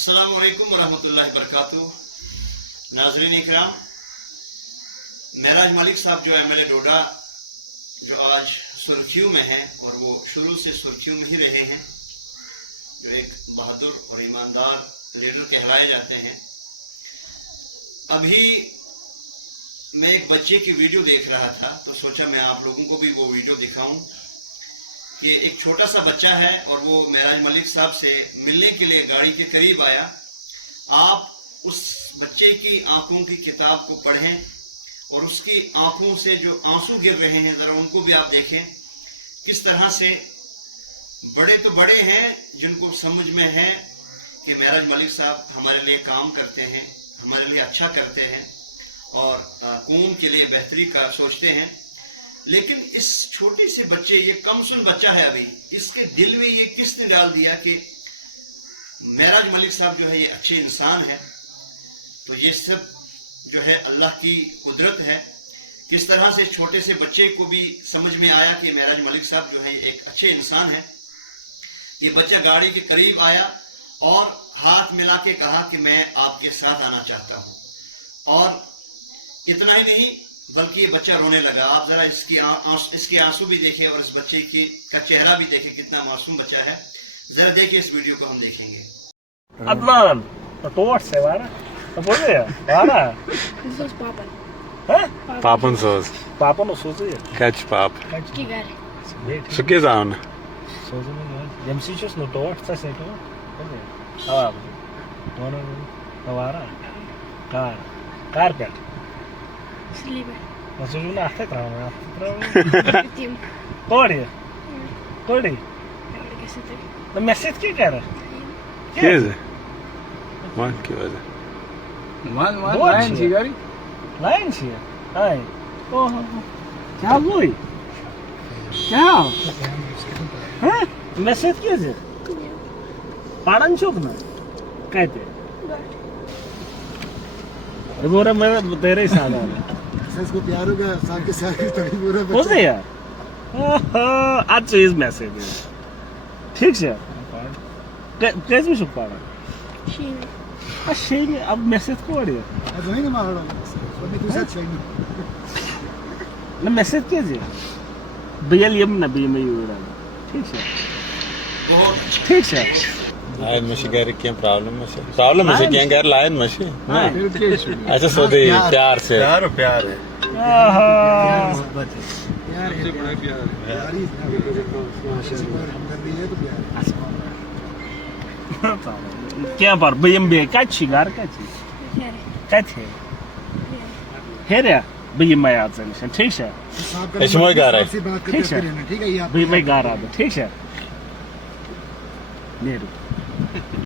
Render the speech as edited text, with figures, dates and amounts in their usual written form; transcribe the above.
अस्सलाम वालेकुम वरहमतुल्लाहि वबरकातुहू। नाज़रीन इकराम, महराज मलिक साहब जो MLA डोडा जो आज सुर्खियों में हैं और वो शुरू से सुर्खियों में ही रहे हैं, जो एक बहादुर और ईमानदार लीडर कहलाए जाते हैं। अभी मैं एक बच्चे की वीडियो देख रहा था तो सोचा मैं आप लोगों को भी वो वीडियो दिखाऊं कि एक छोटा सा बच्चा है और वो महराज मलिक साहब से मिलने के लिए गाड़ी के करीब आया। आप उस बच्चे की आंखों की किताब को पढ़ें और उसकी आंखों से जो आंसू गिर रहे हैं ज़रा उनको भी आप देखें। किस तरह से बड़े तो बड़े हैं जिनको समझ में है कि महराज मलिक साहब हमारे लिए काम करते हैं, हमारे लिए अच्छा करते हैं और कौम के लिए बेहतरी का सोचते हैं, लेकिन इस छोटे से बच्चे, ये कमसुन बच्चा है अभी, इसके दिल में ये किसने डाल दिया कि महराज मलिक साहब जो है ये अच्छे इंसान है। तो ये सब जो है अल्लाह की कुदरत है। किस तरह से छोटे से बच्चे को भी समझ में आया कि महराज मलिक साहब जो है एक अच्छे इंसान है। ये बच्चा गाड़ी के करीब आया और हाथ मिला के कहा कि मैं आपके साथ आना चाहता हूँ, और इतना ही नहीं बल्कि ये बच्चा रोने लगा। आप जरा इसके आंसू भी देखें और इस बच्चे का चेहरा भी देखें, कितना मासूम बच्चा है। जरा देखिए इस वीडियो को, हम देखेंगे। Adnan, wat se var? Vad var det? Vara? Det är papan. Hä? Papan söz. Papan o sözü. Kaç pap? Kigar. Şu kez an. Sözü ne? Yemsiços no to, šta se to? Hava. Ona vara. Carpet. Slibe. Nasıl una ahte trava. Tim. Kodi. Kodi. Que se te. तो message क्या कह रहा Kez. Man ki vada. Man Boa, lain tia. cigari. Line छे हाय ओह क्या हुई क्या हैं message क्या है पाड़न चुप ना कहते अरे बोरा मैं तेरे ही साथ आ रहा इसको प्यार होगा साथ के साथ तभी पूरा हो गया यार आज तो इस मैसेज ठीक है कैसे में छुपा रहा Shine. शेर अब मैसेज को आ रहा आज नहीं ना मारो और नहीं साथ चाहिए ना मैसेज क्या है बियल यम ना बियल में यूरा ठीक है ठीक है Lain maşı gereken problem maşı. Problem maşı Lain. kiyan ger lain maşı. हाँ ऐसा सोदे प्यार से. प्यार प्यार है. आहा प्यार है बड़ा प्यार है प्यार ही हमदर्दी है तो प्यार क्या पर बियम बे काची गार काची Here. काची हेरे बियम में आते हैं ठीक है ऐसे मोई गा रहा है. ठीक है ठीक है ये आप बियम में गार आते ठीक है ले